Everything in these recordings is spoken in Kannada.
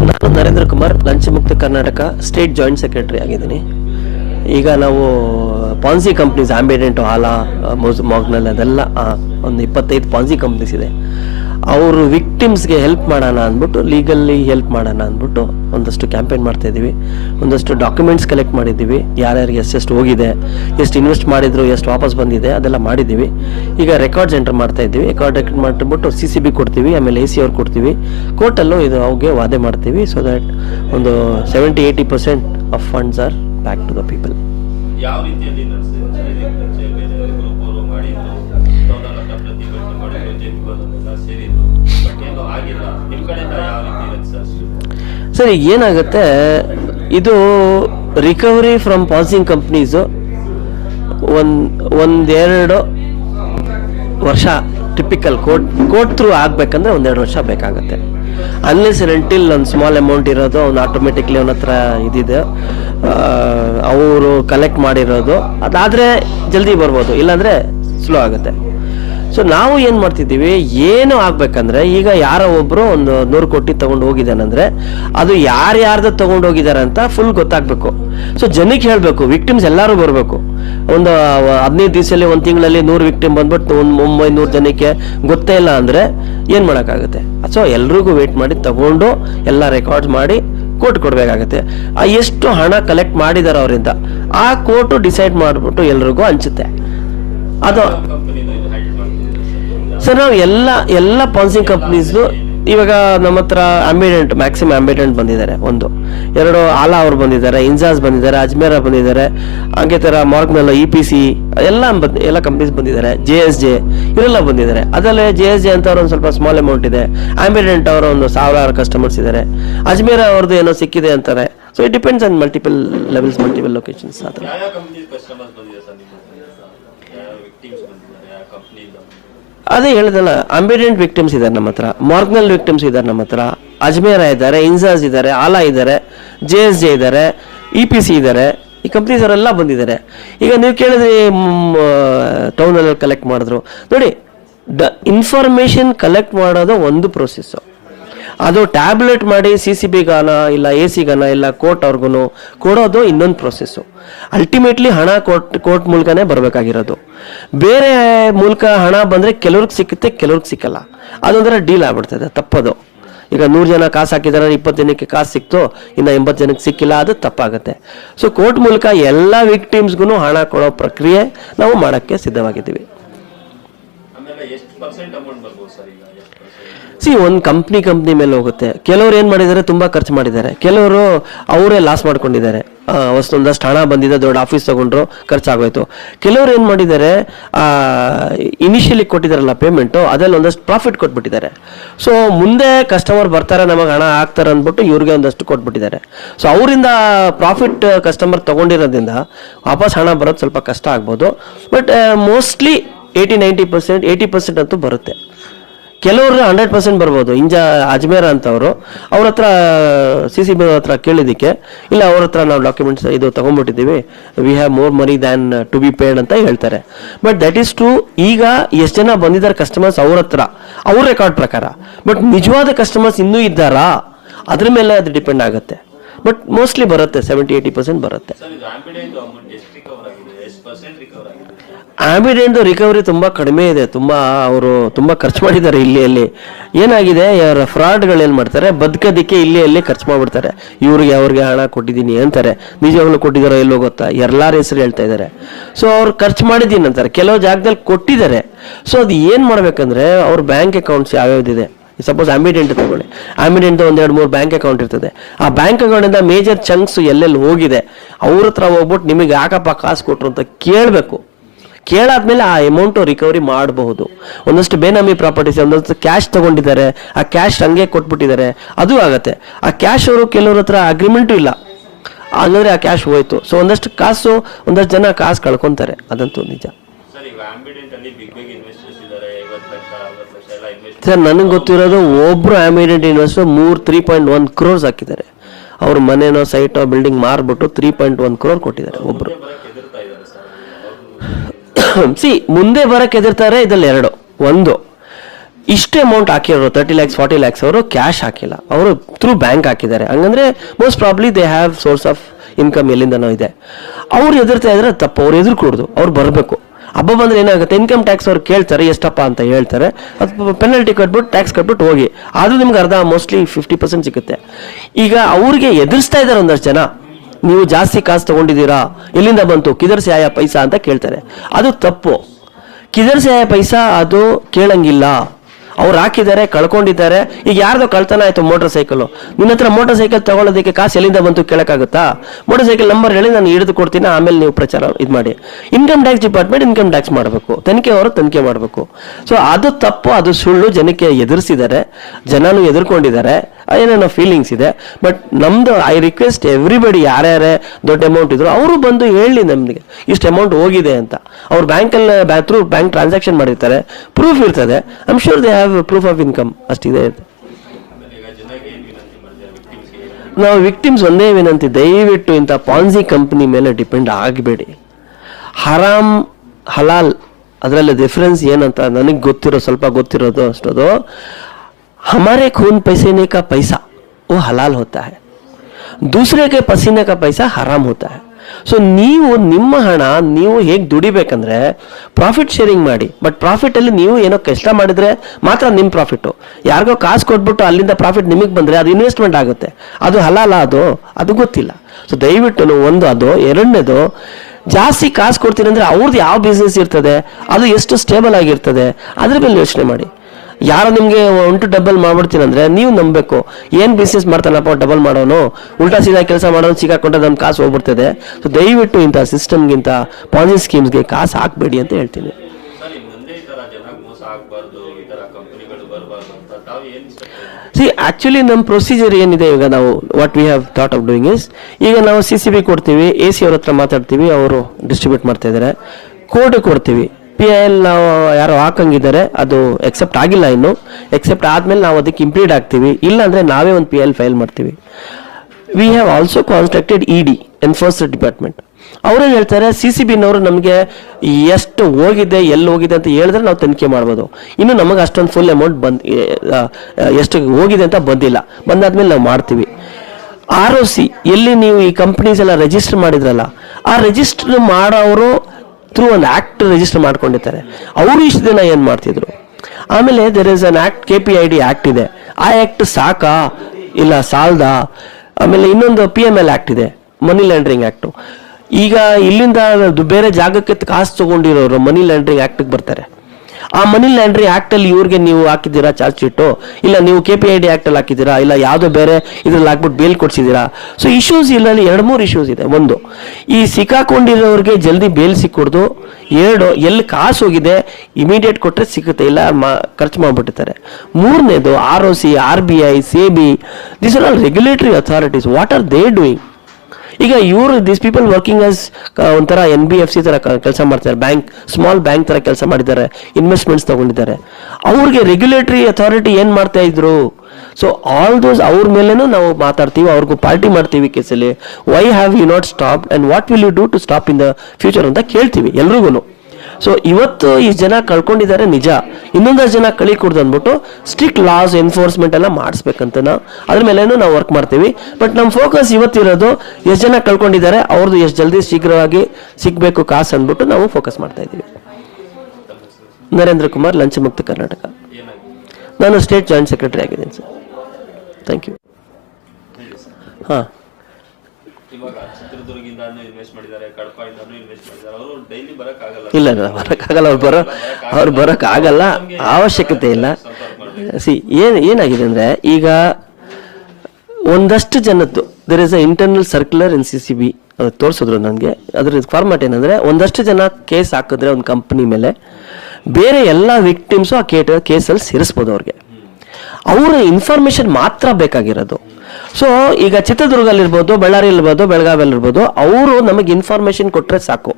ಸರ್, ನಾನು ನರೇಂದ್ರ ಕುಮಾರ್, ಲಂಚ ಮುಕ್ತ ಕರ್ನಾಟಕ ಸ್ಟೇಟ್ ಜಾಯಿಂಟ್ ಸೆಕ್ರೆಟರಿ ಆಗಿದ್ದೀನಿ. ಈಗ ನಾವು ಪಾನ್ಸಿ ಕಂಪ್ನೀಸ್, ಆಂಬಿಡೆಂಟು, ಆಲಾ, ಮಾಗ್ನಲ್, ಅದೆಲ್ಲ ಒಂದು 25 ಪಾನ್ಸಿ ಕಂಪ್ನೀಸ್ ಇದೆ. ಅವರು ವಿಕ್ಟಿಮ್ಸ್ಗೆ ಹೆಲ್ಪ್ ಮಾಡೋಣ ಅಂದ್ಬಿಟ್ಟು, ಲೀಗಲ್ಲಿ ಹೆಲ್ಪ್ ಮಾಡೋಣ ಅಂದ್ಬಿಟ್ಟು ಒಂದಷ್ಟು ಕ್ಯಾಂಪೇನ್ ಮಾಡ್ತಾ ಇದ್ದೀವಿ. ಒಂದಷ್ಟು ಡಾಕ್ಯುಮೆಂಟ್ಸ್ ಕಲೆಕ್ಟ್ ಮಾಡಿದ್ದೀವಿ, ಯಾರ್ಯಾರಿಗೆ ಎಷ್ಟೆಷ್ಟು ಹೋಗಿದೆ, ಎಷ್ಟು ಇನ್ವೆಸ್ಟ್ ಮಾಡಿದ್ರು, ಎಷ್ಟು ವಾಪಸ್ ಬಂದಿದೆ, ಅದೆಲ್ಲ ಮಾಡಿದ್ದೀವಿ. ಈಗ ರೆಕಾರ್ಡ್ಸ್ ಎಂಟರ್ ಮಾಡ್ತಾ ಇದ್ದೀವಿ. ರೆಕಾರ್ಡ್ ಮಾಡಿಬಿಟ್ಟು CCB ಕೊಡ್ತೀವಿ, ಆಮೇಲೆ AC ಅವ್ರು ಕೊಡ್ತೀವಿ. ಕೋರ್ಟಲ್ಲೂ ಇದು ಅವ್ರಿಗೆ ವಾದೆ ಮಾಡ್ತೀವಿ. ಸೊ ದ್ಯಾಟ್ ಒಂದು 70-80% of funds are back to the people. ಯಾವ ರೀತಿಯಲ್ಲಿ ಸರ್, ಈಗ ಏನಾಗುತ್ತೆ, ಇದು ರಿಕವರಿ ಫ್ರಮ್ ಪಾನ್ಸಿಂಗ್ ಕಂಪ್ನೀಸು ಒಂದೆರಡು ವರ್ಷ ಟಿಪಿಕಲ್ ಕೋರ್ಟ್ ಥ್ರೂ ಆಗಬೇಕಂದ್ರೆ 1-2 ವರ್ಷ ಬೇಕಾಗುತ್ತೆ. ಅನ್ಲೆಸ್ ಅಂಟಿಲ್ ಒಂದು ಸ್ಮಾಲ್ ಅಮೌಂಟ್ ಇರೋದು ಅವ್ನು ಆಟೋಮೆಟಿಕ್ಲಿ ಅವನ ಹತ್ರ ಇದಿದೆ, ಅವರು ಕಲೆಕ್ಟ್ ಮಾಡಿರೋದು ಅದಾದರೆ ಜಲ್ದಿ ಬರ್ಬೋದು, ಇಲ್ಲಾಂದರೆ ಸ್ಲೋ ಆಗುತ್ತೆ. ಸೊ ನಾವು ಏನು ಮಾಡ್ತಿದ್ದೀವಿ, ಏನು ಆಗ್ಬೇಕಂದ್ರೆ, ಈಗ ಯಾರೋ ಒಬ್ಬರು ಒಂದು 100 ಕೋಟಿ ತೊಗೊಂಡು ಹೋಗಿದ್ದಾನಂದ್ರೆ ಅದು ಯಾರ್ಯಾರ್ದು ತೊಗೊಂಡು ಹೋಗಿದ್ದಾರೆ ಅಂತ ಫುಲ್ ಗೊತ್ತಾಗಬೇಕು. ಸೊ ಜನಕ್ಕೆ ಹೇಳಬೇಕು, ವಿಕ್ಟಿಮ್ಸ್ ಎಲ್ಲರೂ ಬರಬೇಕು. ಒಂದು 15 ದಿವಸದಲ್ಲಿ, ಒಂದು ತಿಂಗಳಲ್ಲಿ 100 ವಿಕ್ಟಿಮ್ ಬಂದ್ಬಿಟ್ಟು 900 ಜನಕ್ಕೆ ಗೊತ್ತೇ ಇಲ್ಲ ಅಂದರೆ ಏನು ಮಾಡೋಕ್ಕಾಗುತ್ತೆ? ಸೊ ಎಲ್ರಿಗೂ ವೇಟ್ ಮಾಡಿ ತಗೊಂಡು ಎಲ್ಲ ರೆಕಾರ್ಡ್ಸ್ ಮಾಡಿ ಕೋರ್ಟ್ ಕೊಡಬೇಕಾಗತ್ತೆ. ಎಷ್ಟು ಹಣ ಕಲೆಕ್ಟ್ ಮಾಡಿದ್ದಾರೆ ಅವರಿಂದ ಆ ಕೋರ್ಟು ಡಿಸೈಡ್ ಮಾಡಿಬಿಟ್ಟು ಎಲ್ರಿಗೂ ಹಂಚುತ್ತೆ. ಅದು ಸರ್, ನಾವು ಎಲ್ಲ ಪಾನ್ಸಿಂಗ್ ಕಂಪ್ನೀಸ್ದು ಇವಾಗ ನಮ್ಮ ಹತ್ರ ಮ್ಯಾಕ್ಸಿಮಮ್ ಆಂಬಿಡೆಂಟ್ ಬಂದಿದ್ದಾರೆ, 1-2 ಆಲಾ ಅವ್ರು ಬಂದಿದ್ದಾರೆ, ಇನ್ಸಾಸ್ ಬಂದಿದ್ದಾರೆ, ಅಜ್ಮೇರ ಬಂದಿದ್ದಾರೆ, ಹಾಗೆ ಥರ ಮಾರ್ಗ್ನಲ್, EPC ಎಲ್ಲ ಕಂಪ್ನೀಸ್ ಬಂದಿದ್ದಾರೆ, JSJ ಇವರೆಲ್ಲ ಬಂದಿದ್ದಾರೆ. ಅದರಲ್ಲಿ JSJ ಅಂತವ್ರು ಒಂದು ಸ್ವಲ್ಪ ಸ್ಮಾಲ್ ಅಮೌಂಟ್ ಇದೆ, ಆಂಬಿಡೆಂಟ್ ಅವರು ಒಂದು 1000 ಕಸ್ಟಮರ್ಸ್ ಇದ್ದಾರೆ, ಅಜ್ಮೇರ ಅವ್ರದ್ದು ಏನೋ ಸಿಕ್ಕಿದೆ ಅಂತಾರೆ. So it depends on multiple levels, multiple locations. ಆ ಥರ ಅದೇ ಹೇಳಿದಲ್ಲ, ಆಂಬಿಡೆಂಟ್ ವಿಕ್ಟಿಮ್ಸ್ ಇದ್ದಾರೆ ನಮ್ಮ ಹತ್ರ, ಮಾರ್ಗ್ನಲ್ ವಿಕ್ಟಿಮ್ಸ್ ಇದ್ದಾರೆ ನಮ್ಮ ಹತ್ರ, ಅಜ್ಮೇರ ಇದ್ದಾರೆ, ಇನ್ಸಾಸ್ ಇದ್ದಾರೆ, ಆಲಾ ಇದ್ದಾರೆ, JSJ ಇದ್ದಾರೆ, EPC ಇದ್ದಾರೆ. ಈ ಕಂಪ್ನೀಸ್ ಅವರೆಲ್ಲ ಬಂದಿದ್ದಾರೆ. ಈಗ ನೀವು ಕೇಳಿದ್ರೆ ಟೌನಲ್ಲಿ ಕಲೆಕ್ಟ್ ಮಾಡಿದ್ರು ನೋಡಿ, ಇನ್ಫಾರ್ಮೇಶನ್ ಕಲೆಕ್ಟ್ ಮಾಡೋದು ಒಂದು ಪ್ರೋಸೆಸ್ಸು. ಅದು ಟ್ಯಾಬ್ಲೆಟ್ ಮಾಡಿ CCB ಗಾನ ಇಲ್ಲ AC ಗಾನ ಇಲ್ಲ ಕೋರ್ಟ್ ಅವ್ರಿಗೂ ಕೊಡೋದು ಇನ್ನೊಂದು ಪ್ರೋಸೆಸ್ಸು. ಅಲ್ಟಿಮೇಟ್ಲಿ ಹಣ ಕೋರ್ಟ್ ಮೂಲಕನೇ ಬರಬೇಕಾಗಿರೋದು. ಬೇರೆ ಮೂಲಕ ಹಣ ಬಂದರೆ ಕೆಲವ್ರಿಗೆ ಸಿಕ್ಕುತ್ತೆ, ಕೆಲವ್ರಿಗೆ ಸಿಕ್ಕಲ್ಲ. ಅದೊಂಥರ ಡೀಲ್ ಆಗ್ಬಿಡ್ತದೆ, ತಪ್ಪದು. ಈಗ 100 ಜನ ಕಾಸು ಹಾಕಿದ್ದಾರೆ, 20 ಜನಕ್ಕೆ ಕಾಸು ಸಿಕ್ತು, ಇನ್ನು 80 ಜನಕ್ಕೆ ಸಿಕ್ಕಿಲ್ಲ, ಅದು ತಪ್ಪಾಗುತ್ತೆ. ಸೊ ಕೋರ್ಟ್ ಮೂಲಕ ಎಲ್ಲ ವಿಕ್ಟಿಮ್ಸ್ಗೂ ಹಣ ಕೊಡೋ ಪ್ರಕ್ರಿಯೆ ನಾವು ಮಾಡೋಕ್ಕೆ ಸಿದ್ಧವಾಗಿದ್ದೀವಿ. ಒಂದು ಕಂಪ್ನಿ ಮೇಲೆ ಹೋಗುತ್ತೆ. ಕೆಲವ್ರು ಏನು ಮಾಡಿದ್ದಾರೆ, ತುಂಬ ಖರ್ಚು ಮಾಡಿದ್ದಾರೆ. ಕೆಲವರು ಅವರೇ ಲಾಸ್ ಮಾಡ್ಕೊಂಡಿದ್ದಾರೆ. ಒಂದಷ್ಟು ಹಣ ಬಂದಿದೆ, ದೊಡ್ಡ ಆಫೀಸ್ ತಗೊಂಡ್ರು, ಖರ್ಚಾಗೋಯ್ತು. ಕೆಲವ್ರು ಏನು ಮಾಡಿದ್ದಾರೆ, ಇನಿಷಿಯಲಿ ಕೊಟ್ಟಿದ್ದಾರಲ್ಲ ಪೇಮೆಂಟು, ಅದರಲ್ಲಿ ಒಂದಷ್ಟು ಪ್ರಾಫಿಟ್ ಕೊಟ್ಬಿಟ್ಟಿದ್ದಾರೆ. ಸೊ ಮುಂದೆ ಕಸ್ಟಮರ್ ಬರ್ತಾರೆ, ನಮಗೆ ಹಣ ಹಾಕ್ತಾರೆ ಅಂದ್ಬಿಟ್ಟು ಇವ್ರಿಗೆ ಒಂದಷ್ಟು ಕೊಟ್ಬಿಟ್ಟಿದ್ದಾರೆ. ಸೊ ಅವರಿಂದ ಪ್ರಾಫಿಟ್ ಕಸ್ಟಮರ್ ತೊಗೊಂಡಿರೋದ್ರಿಂದ ವಾಪಸ್ ಹಣ ಬರೋದು ಸ್ವಲ್ಪ ಕಷ್ಟ ಆಗ್ಬೋದು. ಬಟ್ ಮೋಸ್ಟ್ಲಿ 80-90%, 80% ಅಂತೂ ಬರುತ್ತೆ. ಕೆಲವರು 100% ಬರ್ಬೋದು. ಅಜ್ಮೇರ ಅಂತವರು, ಅವ್ರ ಹತ್ರ CCB ಹತ್ರ ಕೇಳಿದ್ದಕ್ಕೆ, ಇಲ್ಲ ಅವ್ರ ಹತ್ರ ನಾವು ಡಾಕ್ಯುಮೆಂಟ್ಸ್ ಇದು ತೊಗೊಂಡ್ಬಿಟ್ಟಿದ್ದೀವಿ, we have more money than to be paid ಅಂತ ಹೇಳ್ತಾರೆ. But that is true. ಈಗ ಎಷ್ಟು ಜನ ಬಂದಿದ್ದಾರೆ ಕಸ್ಟಮರ್ಸ್ ಅವ್ರ ಹತ್ರ, ಅವ್ರ ರೆಕಾರ್ಡ್ ಪ್ರಕಾರ. ಬಟ್ ನಿಜವಾದ ಕಸ್ಟಮರ್ಸ್ ಇನ್ನೂ ಇದ್ದಾರಾ, ಅದ್ರ ಮೇಲೆ ಅದು ಡಿಪೆಂಡ್ ಆಗುತ್ತೆ. ಬಟ್ ಮೋಸ್ಟ್ಲಿ ಬರುತ್ತೆ, 70-80% ಬರುತ್ತೆ. ಆಂಬಿಡೆಂಟ್ ರಿಕವರಿ ತುಂಬ ಕಡಿಮೆ ಇದೆ. ಅವರು ತುಂಬ ಖರ್ಚು ಮಾಡಿದ್ದಾರೆ. ಇಲ್ಲಿ ಏನಾಗಿದೆ, ಅವರ ಫ್ರಾಡ್ಗಳು ಏನು ಮಾಡ್ತಾರೆ, ಬದುಕೋದಕ್ಕೆ ಇಲ್ಲಿ ಖರ್ಚು ಮಾಡಿಬಿಡ್ತಾರೆ. ಅವ್ರಿಗೆ ಹಣ ಕೊಟ್ಟಿದ್ದೀನಿ ಅಂತಾರೆ, ನಿಜವಾಗ್ಲೂ ಕೊಟ್ಟಿದ್ದಾರೋ ಎಲ್ಲೋ ಗೊತ್ತಾ, ಎಲ್ಲರ ಹೆಸರು ಹೇಳ್ತಾ ಇದ್ದಾರೆ. ಸೊ ಅವ್ರು ಖರ್ಚು ಮಾಡಿದ್ದೀನಿ ಅಂತಾರೆ, ಕೆಲವು ಜಾಗದಲ್ಲಿ ಕೊಟ್ಟಿದ್ದಾರೆ. ಸೊ ಅದು ಏನು ಮಾಡ್ಬೇಕಂದ್ರೆ, ಅವ್ರ ಬ್ಯಾಂಕ್ ಅಕೌಂಟ್ಸ್ ಯಾವ್ಯಾವ್ದಿದೆ, ಸಪೋಸ್ ಆಂಬಿಡೆಂಟ್ ತಗೊಳ್ಳಿ, ಆಂಬಿಡೆಂಟ್ 1-2-3 ಬ್ಯಾಂಕ್ ಅಕೌಂಟ್ ಇರ್ತದೆ. ಆ ಬ್ಯಾಂಕ್ ಅಕೌಂಟಿಂದ ಮೇಜರ್ ಚಂಕ್ಸ್ ಎಲ್ಲೆಲ್ಲಿ ಹೋಗಿದೆ ಅವ್ರ ಹತ್ರ ಹೋಗ್ಬಿಟ್ಟು ನಿಮಗೆ ಯಾಕಪ್ಪ ಕಾಸು ಕೊಟ್ಟರು ಅಂತ ಕೇಳಬೇಕು. ಕೇಳಾದ್ಮೇಲೆ ಆ ಅಮೌಂಟು ರಿಕವರಿ ಮಾಡಬಹುದು. ಒಂದಷ್ಟು ಬೇನಾಮಿ ಪ್ರಾಪರ್ಟೀಸ್, ಒಂದಷ್ಟು ಕ್ಯಾಶ್ ತಗೊಂಡಿದ್ದಾರೆ, ಆ ಕ್ಯಾಶ್ ಹಂಗೆ ಕೊಟ್ಬಿಟ್ಟಿದ್ದಾರೆ, ಅದು ಆಗತ್ತೆ. ಆ ಕ್ಯಾಶ್ ಅವರು ಕೆಲವ್ರ ಹತ್ರ ಅಗ್ರಿಮೆಂಟು ಇಲ್ಲ, ಹಂಗಂದ್ರೆ ಆ ಕ್ಯಾಶ್ ಹೋಯ್ತು. ಸೊ ಒಂದಷ್ಟು ಜನ ಕಾಸು ಕಳ್ಕೊಂತಾರೆ, ಅದಂತೂ ನಿಜ. ಸರ್, ನನಗೆ ಗೊತ್ತಿರೋದು ಒಬ್ರು ಆಂಬಿಡೆಂಟ್ ಇನ್ವೆಸ್ಟರ್ 3.1 crores ಹಾಕಿದ್ದಾರೆ. ಅವ್ರ ಮನೆನೋ ಸೈಟೋ ಬಿಲ್ಡಿಂಗ್ ಮಾರ್ಬಿಟ್ಟು 3.1 crore ಕೊಟ್ಟಿದ್ದಾರೆ ಒಬ್ರು. ಮುಂದೆ ಬರಕ್ಕೆ ಎದುರ್ತಾರೆ. ಇದರಲ್ಲಿ 2. ಒಂದು, ಇಷ್ಟೇ ಅಮೌಂಟ್ ಹಾಕಿರೋರು 30 lakhs 40 lakhs ಅವರು ಕ್ಯಾಶ್ ಹಾಕಿಲ್ಲ, ಅವರು ಥ್ರೂ ಬ್ಯಾಂಕ್ ಹಾಕಿದ್ದಾರೆ. ಹಂಗಂದ್ರೆ most probably they have source of income ಎಲ್ಲಿಂದನೋ ಇದೆ. ಅವ್ರು ಎದುರ್ತಾ ಇದ್ರೆ ತಪ್ಪು, ಅವ್ರು ಎದುರು ಕೊಡೋದು, ಅವ್ರು ಬರಬೇಕು. ಹಬ್ಬ ಬಂದ್ರೆ ಏನಾಗುತ್ತೆ, ಇನ್ಕಮ್ ಟ್ಯಾಕ್ಸ್ ಅವ್ರು ಕೇಳ್ತಾರೆ ಎಷ್ಟಪ್ಪ ಅಂತ ಹೇಳ್ತಾರೆ, ಅದು ಪೆನಲ್ಟಿ ಕಟ್ಬಿಟ್ಟು ಟ್ಯಾಕ್ಸ್ ಕಟ್ಬಿಟ್ಟು ಹೋಗಿ, ಅದು ನಿಮ್ಗೆ ಅರ್ಧ ಮೋಸ್ಟ್ಲಿ 50% ಸಿಗುತ್ತೆ. ಈಗ ಅವ್ರಿಗೆ ಎದುರಿಸ್ತಾ ಇದ್ದಾರೆ ಒಂದಷ್ಟು ಜನ, ನೀವು ಜಾಸ್ತಿ ಕಾಸು ತಗೊಂಡಿದ್ದೀರಾ, ಎಲ್ಲಿಂದ ಬಂತು, ಕಿದರ್ ಸೆ ಆಯಾ ಪೈಸಾ ಅಂತ ಕೇಳ್ತಾರೆ. ಅದು ತಪ್ಪು. ಕಿದರ್ ಸೆ ಆಯಾ ಪೈಸಾ ಅದು ಕೇಳಂಗಿಲ್ಲ. ಅವ್ರು ಹಾಕಿದ್ದಾರೆ, ಕಳ್ಕೊಂಡಿದ್ದಾರೆ. ಈಗ ಯಾರ್ದೋ ಕಳ್ತನ ಆಯ್ತು ಮೋಟರ್ ಸೈಕಲ್, ನಿನ್ನ ಹತ್ರ ಮೋಟರ್ ಸೈಕಲ್ ತಗೊಳ್ಳೋದಕ್ಕೆ ಕಾಸು ಎಲ್ಲಿಂದ ಬಂತು ಕೇಳಕ್ಕಾಗುತ್ತಾ? ಮೋಟರ್ ಸೈಕಲ್ ನಂಬರ್ ಹೇಳಿ ನಾನು ಹಿಡಿದು ಕೊಡ್ತೀನಿ, ಆಮೇಲೆ ನೀವು ಪ್ರಚಾರ ಇದು ಮಾಡಿ. Income tax department income tax ಮಾಡಬೇಕು, ತನಿಖೆ ಅವರು ತನಿಖೆ ಮಾಡಬೇಕು. ಸೊ ಅದು ತಪ್ಪು, ಅದು ಸುಳ್ಳು. ಜನಕ್ಕೆ ಎದುರಿಸಿದ್ದಾರೆ, ಜನನು ಎದುರ್ಕೊಂಡಿದ್ದಾರೆ, ಏನೇನೋ ಫೀಲಿಂಗ್ಸ್ ಇದೆ. ಬಟ್ ನಮ್ದು ಐ ರಿಕ್ವೆಸ್ಟ್ ಎವ್ರಿಬಡಿ, ಯಾರ್ಯಾರೇ ದೊಡ್ಡ ಅಮೌಂಟ್ ಇದ್ರು ಅವರು ಬಂದು ಹೇಳಿ ನಮಗೆ ಇಷ್ಟು ಅಮೌಂಟ್ ಹೋಗಿದೆ ಅಂತ. ಅವ್ರು ಬ್ಯಾಂಕಲ್ಲಿ ಥ್ರೂ ಬ್ಯಾಂಕ್ ಟ್ರಾನ್ಸಾಕ್ಷನ್ ಮಾಡಿರ್ತಾರೆ, ಪ್ರೂಫ್ ಇರ್ತದೆ. I am sure they have proof of income, ಅಷ್ಟಿದೆ. ನಾವು ವಿಕ್ಟಿಮ್ಸ್ ಒಂದೇ ವಿನಂತಿ, ದಯವಿಟ್ಟು ಇಂಥ ಪಾನ್ಸಿ ಕಂಪ್ನಿ ಮೇಲೆ ಡಿಪೆಂಡ್ ಆಗಬೇಡಿ. ಹರಾಮ್ ಹಲಾಲ್ ಅದರಲ್ಲಿ ಡಿಫ್ರೆನ್ಸ್ ಏನಂತ ನನಗೆ ಗೊತ್ತಿರೋ, ಸ್ವಲ್ಪ ಗೊತ್ತಿರೋದು ಅಷ್ಟದು. हमारे खून पसीने का पैसा वो हलाल होता है, दूसरे के पसीने का पैसा हराम होता है. ಸೊ ನೀವು ನಿಮ್ಮ ಹಣ ನೀವು ಹೇಗೆ ದುಡಿಬೇಕಂದ್ರೆ ಪ್ರಾಫಿಟ್ ಶೇರಿಂಗ್ ಮಾಡಿ. ಬಟ್ ಪ್ರಾಫಿಟಲ್ಲಿ ನೀವು ಏನೋ ಕಷ್ಟ ಮಾಡಿದರೆ ಮಾತ್ರ ನಿಮ್ಮ ಪ್ರಾಫಿಟ್ಟು. ಯಾರಿಗೋ ಕಾಸು ಕೊಟ್ಬಿಟ್ಟು ಅಲ್ಲಿಂದ ಪ್ರಾಫಿಟ್ ನಿಮಗೆ ಬಂದರೆ ಅದು ಇನ್ವೆಸ್ಟ್ಮೆಂಟ್ ಆಗುತ್ತೆ, ಅದು ಹಲಾಲ, ಅದು ಗೊತ್ತಿಲ್ಲ. ಸೊ ದಯವಿಟ್ಟು ಒಂದು ಅದು. ಎರಡನೇದು, ಜಾಸ್ತಿ ಕಾಸು ಕೊಡ್ತೀನಿ ಅಂದರೆ ಅವ್ರದ್ದು ಯಾವ ಬಿಸ್ನೆಸ್ ಇರ್ತದೆ, ಅದು ಎಷ್ಟು ಸ್ಟೇಬಲ್ ಆಗಿರ್ತದೆ, ಅದ್ರ ಮೇಲೆ ಯೋಚನೆ ಮಾಡಿ. ಯಾರೋ ನಿಮಗೆ 1 to ಡಬಲ್ ಮಾಡ್ಬಿಡ್ತೀನಿ ಅಂದರೆ ನೀವು ನಂಬಬೇಕು, ಏನು ಬಿಸ್ನೆಸ್ ಮಾಡ್ತಾನಪ್ಪ ಡಬಲ್ ಮಾಡೋನು, ಉಲ್ಟಾ ಸೀದಾ ಕೆಲಸ ಮಾಡೋನು ಸಿಗಾಕೊಂಡ್ರೆ ನಮ್ಮ ಕಾಸು ಹೋಗ್ಬಿಡ್ತದೆ. ಸೊ ದಯವಿಟ್ಟು ಇಂಥ ಸಿಸ್ಟಮ್ಗಿಂತ ಪಾನ್ಸಿ ಸ್ಕೀಮ್ಸ್ಗೆ ಕಾಸು ಹಾಕಬೇಡಿ ಅಂತ ಹೇಳ್ತೀನಿ. ಸಿ ಆ್ಯಕ್ಚುಲಿ ನಮ್ಮ ಪ್ರೊಸೀಜರ್ ಏನಿದೆ, ಈಗ ನಾವು what we have thought of doing is, ಈಗ ನಾವು CCB ಕೊಡ್ತೀವಿ, AC ಅವ್ರ ಹತ್ರ ಮಾತಾಡ್ತೀವಿ, ಅವರು ಡಿಸ್ಟ್ರಿಬ್ಯೂಟ್ ಮಾಡ್ತಾ ಇದ್ದಾರೆ. ಕೋರ್ಟ್ ಕೊಡ್ತೀವಿ, PIL ನಾವು ಯಾರೋ ಹಾಕಂಗಿದ್ದಾರೆ, ಅದು ಎಕ್ಸೆಪ್ಟ್ ಆಗಿಲ್ಲ ಇನ್ನು. ಎಕ್ಸೆಪ್ಟ್ ಆದಮೇಲೆ ನಾವು ಅದಕ್ಕೆ ಇಂಪ್ಲೀಡ್ ಆಗ್ತೀವಿ, ಇಲ್ಲಾಂದರೆ ನಾವೇ ಒಂದು PIL ಫೈಲ್ ಮಾಡ್ತೀವಿ. We have also constructed ED, enforcement department. ಅವರೇನು ಹೇಳ್ತಾರೆ, CCBನವರು ನಮಗೆ ಎಷ್ಟು ಹೋಗಿದೆ, ಎಲ್ಲಿ ಹೋಗಿದೆ ಅಂತ ಹೇಳಿದ್ರೆ ನಾವು ತನಿಖೆ ಮಾಡ್ಬೋದು. ಇನ್ನು ನಮಗೆ ಅಷ್ಟೊಂದು ಫುಲ್ ಅಮೌಂಟ್ ಎಷ್ಟು ಹೋಗಿದೆ ಅಂತ ಬಂದಿಲ್ಲ. ಬಂದಾದ್ಮೇಲೆ ನಾವು ಮಾಡ್ತೀವಿ. ROC ಎಲ್ಲಿ ನೀವು ಈ ಕಂಪ್ನೀಸ್ ಎಲ್ಲ ರಿಜಿಸ್ಟರ್ ಮಾಡಿದ್ರಲ್ಲ, ಆ ರಿಜಿಸ್ಟರ್ ಮಾಡೋರು ಥ್ರೂ ಒಂದು ಆ್ಯಕ್ಟ್ ರಿಜಿಸ್ಟರ್ ಮಾಡ್ಕೊಂಡಿರ್ತಾರೆ. ಅವರು ಇಷ್ಟು ದಿನ ಏನು ಮಾಡ್ತಿದ್ರು. ಆಮೇಲೆ there is an act, KPID act ಇದೆ. ಆ ಆ್ಯಕ್ಟ್ ಸಾಕಾ ಇಲ್ಲ ಸಾಲದಾ? ಆಮೇಲೆ ಇನ್ನೊಂದು PML ಆ್ಯಕ್ಟ್ ಇದೆ, ಮನಿ ಲ್ಯಾಂಡ್ರಿಂಗ್ ಆ್ಯಕ್ಟು. ಈಗ ಇಲ್ಲಿಂದ ಬೇರೆ ಜಾಗಕ್ಕೆ ಕಾಸು ತೊಗೊಂಡಿರೋರು ಮನಿ ಲ್ಯಾಂಡ್ರಿಂಗ್ ಆ್ಯಕ್ಟಿಗೆ ಬರ್ತಾರೆ. ಆ ಮನಿ ಲ್ಯಾಂಡ್ರಿಂಗ್ ಆ್ಯಕ್ಟಲ್ಲಿ ಇವ್ರಿಗೆ ನೀವು ಹಾಕಿದ್ದೀರಾ ಚಾರ್ಜ್ ಶೀಟು, ಇಲ್ಲ ನೀವು KPID ಆ್ಯಕ್ಟಲ್ಲಿ ಹಾಕಿದ್ದೀರಾ, ಇಲ್ಲ ಯಾವುದೋ ಬೇರೆ ಇದ್ರಲ್ಲಿ ಹಾಕ್ಬಿಟ್ಟು ಬೇಲ್ ಕೊಡ್ಸಿದ್ದೀರಾ. ಸೊ ಇಶ್ಯೂಸ್ ಇಲ್ಲಲ್ಲಿ 2-3 ಇಶ್ಯೂಸ್ ಇದೆ. ಒಂದು, ಈ ಸಿಕ್ಕಾಕೊಂಡಿರೋರಿಗೆ ಜಲ್ದಿ ಬೇಲ್ ಸಿಕ್ಕೊಡ್ದು. 2, ಎಲ್ಲಿ ಕಾಸು ಹೋಗಿದೆ ಇಮಿಡಿಯೇಟ್ ಕೊಟ್ಟರೆ ಸಿಗುತ್ತೆ, ಇಲ್ಲ ಖರ್ಚು ಮಾಡಿಬಿಟ್ಟಿರ್ತಾರೆ. 3ನೇದು, ROC, RBI, SEBI, this are all regulatory authorities. What are they doing? ಈಗ ಇವರು ದಿಸ್ ಪೀಪಲ್ ವರ್ಕಿಂಗ್ ಆಸ್ ಒಂಥರ NBFC ಥರ ಕೆಲಸ ಮಾಡ್ತಾರೆ, ಬ್ಯಾಂಕ್, ಸ್ಮಾಲ್ ಬ್ಯಾಂಕ್ ಥರ ಕೆಲಸ ಮಾಡಿದ್ದಾರೆ, ಇನ್ವೆಸ್ಟ್ಮೆಂಟ್ಸ್ ತಗೊಂಡಿದ್ದಾರೆ. ಅವ್ರಿಗೆ ರೆಗ್ಯುಲೇಟರಿ ಅಥಾರಿಟಿ ಏನು ಮಾಡ್ತಾ ಇದ್ರು? ಸೊ ಆಲ್ ದೋಸ್ ಅವ್ರ ಮೇಲೇನೂ ನಾವು ಮಾತಾಡ್ತೀವಿ, ಅವ್ರಿಗೂ ಪಾರ್ಟಿ ಮಾಡ್ತೀವಿ ಕೇಸಲ್ಲಿ. Why have you not stop and what will you do to stop in the future ಅಂತ ಕೇಳ್ತೀವಿ ಎಲ್ರಿಗೂ. ಸೊ ಇವತ್ತು ಈ ಜನ ಕಳ್ಕೊಂಡಿದ್ದಾರೆ ನಿಜ, ಇನ್ನೊಂದಷ್ಟು ಜನ ಕಳಿಕೂಡ್ದು ಅಂದ್ಬಿಟ್ಟು ಸ್ಟ್ರಿಕ್ಟ್ ಲಾಸ್ ಎನ್ಫೋರ್ಸ್ಮೆಂಟ್ ಎಲ್ಲ ಮಾಡಿಸ್ಬೇಕಂತ ಅದ್ರ ಮೇಲೇನು ನಾವು ವರ್ಕ್ ಮಾಡ್ತೀವಿ. ಬಟ್ ನಮ್ಮ ಫೋಕಸ್ ಇವತ್ತಿರೋದು ಎಷ್ಟು ಜನ ಕಳ್ಕೊಂಡಿದ್ದಾರೆ, ಅವ್ರದ್ದು ಎಷ್ಟು ಜಲ್ದಿ ಶೀಘ್ರವಾಗಿ ಸಿಗಬೇಕು ಕಾಸು ಅಂದ್ಬಿಟ್ಟು ನಾವು ಫೋಕಸ್ ಮಾಡ್ತಾ ಇದ್ದೀವಿ. ನರೇಂದ್ರ ಕುಮಾರ್, ಲಂಚ ಮುಕ್ತ ಕರ್ನಾಟಕ. ನಾನು ಸ್ಟೇಟ್ ಜಾಯಿಂಟ್ ಸೆಕ್ರೆಟರಿ ಆಗಿದ್ದೀನಿ ಸರ್. Thank you. ಹಾಂ, ಇಲ್ಲ ಬರೋಕ್ಕಾಗಲ್ಲ, ಅವ್ರು ಬರೋಕ್ಕಾಗಲ್ಲ, ಅವಶ್ಯಕತೆ ಇಲ್ಲ. ಏನಾಗಿದೆ ಅಂದರೆ, ಈಗ ಒಂದಷ್ಟು ಜನದ್ದು there is a internal circular in CCB, ಅದು ತೋರಿಸಿದ್ರು ನನಗೆ. ಅದ್ರ ಫಾರ್ಮ್ಯಾಟ್ ಏನಂದರೆ, ಒಂದಷ್ಟು ಜನ ಕೇಸ್ ಹಾಕಿದ್ರೆ ಒಂದು ಕಂಪ್ನಿ ಮೇಲೆ, ಬೇರೆ ಎಲ್ಲ ವಿಕ್ಟಿಮ್ಸು ಆ ಕೇಸಲ್ಲಿ ಸೇರಿಸ್ಬೋದು ಅವ್ರಿಗೆ. ಅವರ ಇನ್ಫಾರ್ಮೇಷನ್ ಮಾತ್ರ ಬೇಕಾಗಿರೋದು. ಸೊ ಈಗ ಚಿತ್ರದುರ್ಗಲ್ಲಿರ್ಬೋದು, ಬಳ್ಳಾರಿಯಲ್ಲಿರ್ಬೋದು, ಬೆಳಗಾವಿಯಲ್ಲಿರ್ಬೋದು, ಅವರು ನಮಗೆ ಇನ್ಫಾರ್ಮೇಷನ್ ಕೊಟ್ಟರೆ ಸಾಕು.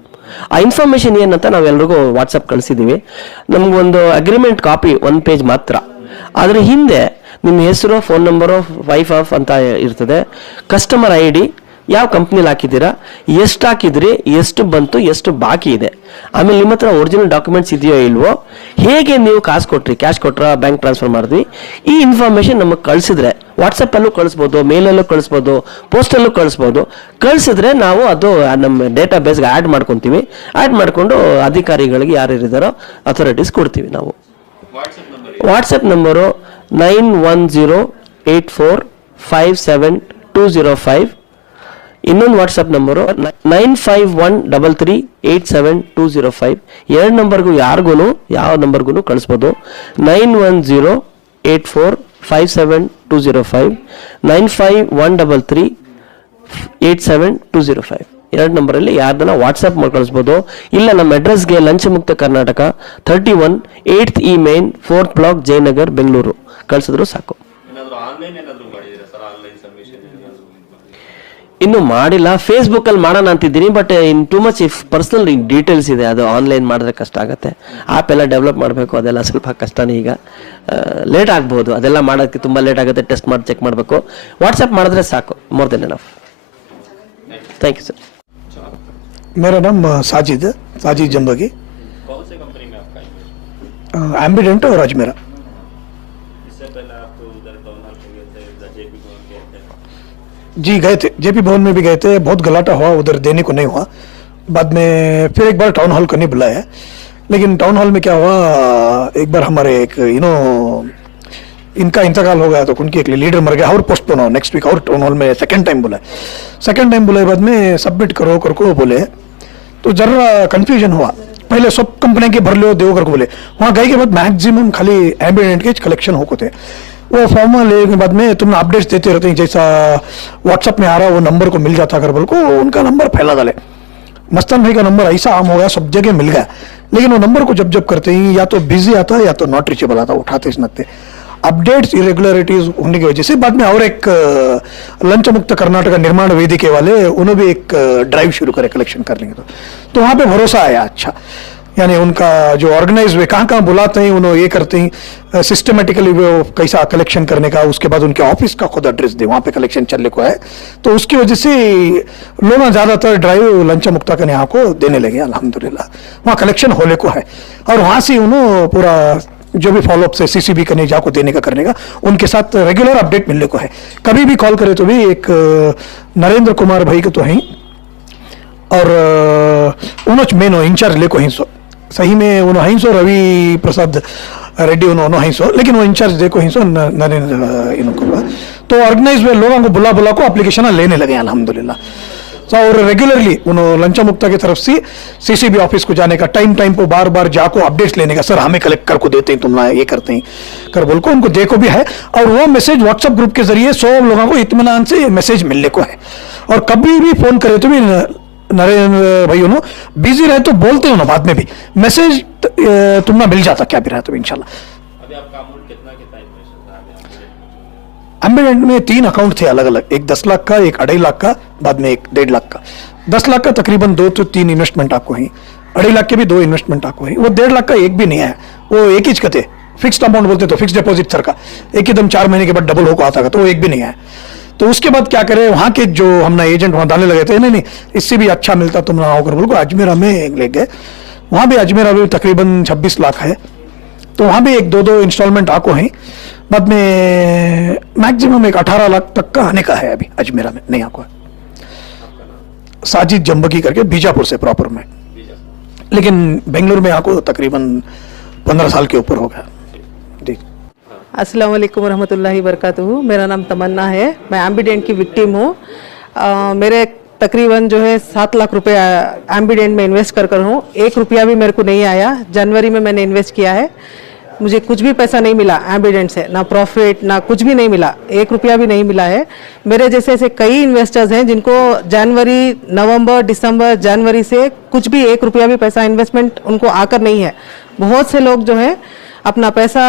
ಆ ಇನ್ಫಾರ್ಮೇಷನ್ ಏನಂತ ನಾವೆಲ್ರಿಗೂ ವಾಟ್ಸಪ್ ಕಳಿಸಿದ್ದೀವಿ. ನಮಗೊಂದು ಅಗ್ರಿಮೆಂಟ್ ಕಾಪಿ 1 ಪೇಜ್ ಮಾತ್ರ. ಅದ್ರ ಹಿಂದೆ ನಿಮ್ಮ ಹೆಸರು, ಫೋನ್ ನಂಬರು, ವೈಫ್ ಆಫ್ ಅಂತ ಇರ್ತದೆ, ಕಸ್ಟಮರ್ ID, ಯಾವ ಕಂಪ್ನಿಲಿ ಹಾಕಿದ್ದೀರಾ, ಎಷ್ಟು ಹಾಕಿದ್ರಿ, ಎಷ್ಟು ಬಂತು, ಎಷ್ಟು ಬಾಕಿ ಇದೆ, ಆಮೇಲೆ ನಿಮ್ಮ ಹತ್ರ ಒರಿಜಿನಲ್ ಡಾಕ್ಯುಮೆಂಟ್ಸ್ ಇದೆಯೋ ಇಲ್ವೋ, ಹೇಗೆ ನೀವು ಕಾಸು ಕೊಟ್ರಿ, ಕ್ಯಾಶ್ ಕೊಟ್ರ, ಬ್ಯಾಂಕ್ ಟ್ರಾನ್ಸ್ಫರ್ ಮಾಡಿದ್ವಿ, ಈ ಇನ್ಫಾರ್ಮೇಶನ್ ನಮಗೆ ಕಳಿಸಿದ್ರೆ ವಾಟ್ಸಪ್ಪಲ್ಲೂ ಕಳಿಸ್ಬೋದು, ಮೇಲಲ್ಲೂ ಕಳಿಸ್ಬೋದು, ಪೋಸ್ಟಲ್ಲೂ ಕಳಿಸ್ಬೋದು. ಕಳಿಸಿದ್ರೆ ನಾವು ಅದು ನಮ್ಮ ಡೇಟಾ ಬೇಸ್ಗೆ ಆ್ಯಡ್ ಮಾಡ್ಕೊತೀವಿ. ಆ್ಯಡ್ ಮಾಡಿಕೊಂಡು ಅಧಿಕಾರಿಗಳಿಗೆ ಯಾರ್ಯಾರಿದ್ದಾರೋ ಅಥಾರಿಟೀಸ್ ಕೊಡ್ತೀವಿ ನಾವು. WhatsApp number 9108457205. ಇನ್ನೊಂದು ವಾಟ್ಸಪ್ ನಂಬರು 9513387205. ಎರಡು ನಂಬರ್ಗೂ ಯಾರಿಗೂ ಯಾವ ನಂಬರ್ಗೂ ಕಳಿಸ್ಬೋದು. 9108457205, 9513387205. ಎರಡು ನಂಬರಲ್ಲಿ ಯಾರ್ದನ್ನ ವಾಟ್ಸಪ್ ಮಾಡಿ ಕಳಿಸ್ಬೋದು. ಇಲ್ಲ ನಮ್ಮ ಅಡ್ರೆಸ್ಗೆ ಲಂಚ ಮುಕ್ತ Karnataka 31 8th E Main 4th Block Jayanagar Bengaluru ಕಳಿಸಿದ್ರು ಸಾಕು. ಇನ್ನು ಮಾಡಿಲ್ಲ, ಫೇಸ್ಬುಕ್ ಅಲ್ಲಿ ಮಾಡೋಣ ಅಂತಿದ್ದೀನಿ, but in too much if personal details ಇದೆ, ಅದು ಆನ್ಲೈನ್ ಮಾಡಿದ್ರೆ ಕಷ್ಟ ಆಗುತ್ತೆ. ಆ್ಯಪ್ ಎಲ್ಲ ಡೆವಲಪ್ ಮಾಡಬೇಕು, ಅದೆಲ್ಲ ಸ್ವಲ್ಪ ಕಷ್ಟನೇ. ಈಗ ಲೇಟ್ ಆಗ್ಬೋದು, ಅದೆಲ್ಲ ಮಾಡೋಕ್ಕೆ ತುಂಬ ಲೇಟ್ ಆಗುತ್ತೆ, ಟೆಸ್ಟ್ ಮಾಡಿ ಚೆಕ್ ಮಾಡಬೇಕು. ವಾಟ್ಸಪ್ ಮಾಡಿದ್ರೆ ಸಾಕು, more than enough. Thank you sir. मेरा नाम साजिद जंबगी. कौन से कंपनी में आपका इन्वेस्टमेंट? एम्बिडेंट और अजमेरा. इससे पहले आप उधर टाउन हॉल में गए थे, जेपी भवन गए थे? जी गए थे, जेपी भवन में भी गए थे, बहुत गलाटा हुआ, उधर देने को नहीं हुआ. बाद में फिर एक बार टाउन हॉल करने बुलाया, लेकिन टाउन हॉल में क्या हुआ, एक बार हमारे एक इनका इंतकाल हो गया, तो उनकी एक लीडर मर गया और पोस्टपोन हो नेक्स्ट वीक, और टाउन हॉल में सेकंड टाइम बुलाए बाद में सबमिट करो करको बोले, तो जरा कंफ्यूजन हुआ. पहले सब कंपनी के भर लो देव करको बोले, वहाँ गए के बाद मैक्सिमम खाली एम्बिडेंट के कलेक्शन होते थे. वो फॉर्म लेने के बाद में तुम अपडेट्स देते रहते हैं, जैसा व्हाट्सएप में आ रहा वो नंबर को मिल जाता कर बोल को उनका नंबर फैला डाले. मस्तान भाई का नंबर ऐसा आम हो गया, सब जगह मिल गया, लेकिन वो नंबर को जब करते हैं या तो बिजी आता या तो नॉट रीचेबल आता, उठाते नते. अपडेट्स इरेगुलरिटीज होने की वजह से बाद में और एक लंच मुक्त कर्नाटक निर्माण वेदिके वाले उन्होंने भी एक ड्राइव शुरू करे कलेक्शन कर लेंगे, तो वहाँ पे भरोसा आया. अच्छा, यानी उनका जो ऑर्गेनाइज वे कहाँ बुलाते हैं, उन्होंने ये करते हैं सिस्टमेटिकली वो कैसा कलेक्शन करने का, उसके बाद उनके ऑफिस का खुद एड्रेस दे, वहाँ पे कलेक्शन चलने को है. तो उसकी वजह से लोग ज़्यादातर ड्राइव लंच मुक्ता के यहाँ को देने लगे. अल्हम्दुलिल्लाह वहाँ कलेक्शन होने को है, और वहाँ से उन्होंने पूरा जो भी फॉलोअप से सीसीबी करने जाको देने का करने का उनके साथ रेगुलर अपडेट मिलने को है. कभी भी कॉल करे तो भी एक नरेंद्र कुमार भाई को तो हैं, और उन्होंने मेन इंचार्ज ले को हिंसो, सही में उन्होंने हिंसो रवि प्रसाद रेड्डी उन्होंने हिंसो, लेकिन वो इंचार्ज देखो हिंसो नरेंद्र इनको. तो ऑर्गेनाइज वे लोगों को बुला को एप्लीकेशन लेने लगे अल्हम्दुलिल्लाह. और रेगुलरली उन्होंने लंचा मुक्ता की तरफ से सीसीबी ऑफिस को जाने का, टाइम पर बार बार जाको अपडेट्स लेने का, सर हमें कलेक्ट कर को देते हैं, तुम ये करते हैं कर बोल को उनको देखो भी है. और वो मैसेज व्हाट्सएप ग्रुप के जरिए 100 लोगों को इत्मीनान से मैसेज मिलने को है. और कभी भी फोन करे तो भी नरेंद्र भाई उन्होंने बिजी रहे तो बोलते हो ना, बाद में भी मैसेज तुमने मिल जाता क्या भी रहा तो इंशाल्लाह. अभी आपका अमाउंट कितना इन्वेस्ट था एम्बिडेंट में 3 अकाउंट थे अलग अलग, एक 10 लाख का, एक 2.5 लाख का, बाद में एक 1.5 लाख का. 10 लाख का तकरीबन 2 to 3 इन्वेस्टमेंट आपको है, 2.5 लाख के भी 2 इन्वेस्टमेंट आपको है. वो 1.5 लाख का एक भी नहीं है, वो एक ही कहते फिक्स्ड अमाउंट बोलते, तो फिक्स डिपॉजिट सर का एकदम 4 महीने के बाद डबल होकर आता था, तो वो एक भी नहीं है. तो उसके बाद क्या करे, वहाँ के जो हमने एजेंट वहाँ डालने लगे थे, नहीं इससे भी अच्छा मिलता तुम ना होकर बोल को अजमेरा में ले गए. वहाँ भी अजमेरा में तकरीबन 26 लाख है, तो वहाँ भी एक 2 इंस्टॉलमेंट आपको हैं. बाद में मैक्सिमम एक 18 लाख तक का आने का है अभी अजमेरा में नहीं आपको. साजिद जंबगी करके बीजापुर से प्रॉपर में, लेकिन बेंगलुरु में आपको तकरीबन 15 साल के ऊपर हो गया. जी अस्सलाम वालेकुम रहमतुल्लाहि बरकातुहू. मेरा नाम तमन्ना है, मैं एम्बिडेंट की विक्टिम हूँ. मेरे तकरीबन जो है 7 लाख रुपए एम्बिडेंट में इन्वेस्ट कर हूँ. 1 रुपया भी मेरे को नहीं आया. जनवरी में मैंने इन्वेस्ट किया है, मुझे कुछ भी पैसा नहीं मिला एम्बिडेंट से, ना प्रॉफिट ना कुछ भी नहीं मिला, 1 रुपया भी नहीं मिला है. मेरे जैसे ऐसे कई इन्वेस्टर्स हैं जिनको जनवरी, नवंबर, दिसंबर, जनवरी से कुछ भी 1 रुपया भी पैसा इन्वेस्टमेंट उनको आकर नहीं है. बहुत से लोग जो है अपना पैसा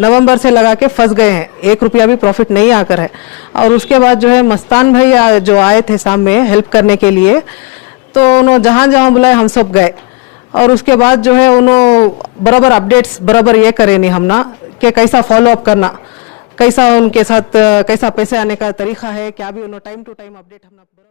नवंबर से लगा के फंस गए हैं, 1 रुपया भी प्रॉफिट नहीं आकर है. और उसके बाद जो है मस्तान भाई जो आए थे सामने हेल्प करने के लिए, तो उन्होंने जहाँ जहाँ बुलाए हम सब गए. और उसके बाद जो है उन्होंने बराबर अपडेट्स बराबर ये करे नहीं हम ना कि कैसा फॉलोअप करना, कैसा उनके साथ कैसा पैसे आने का तरीका है, क्या भी उन्होंने टाइम टू टाइम अपडेट हम बराबर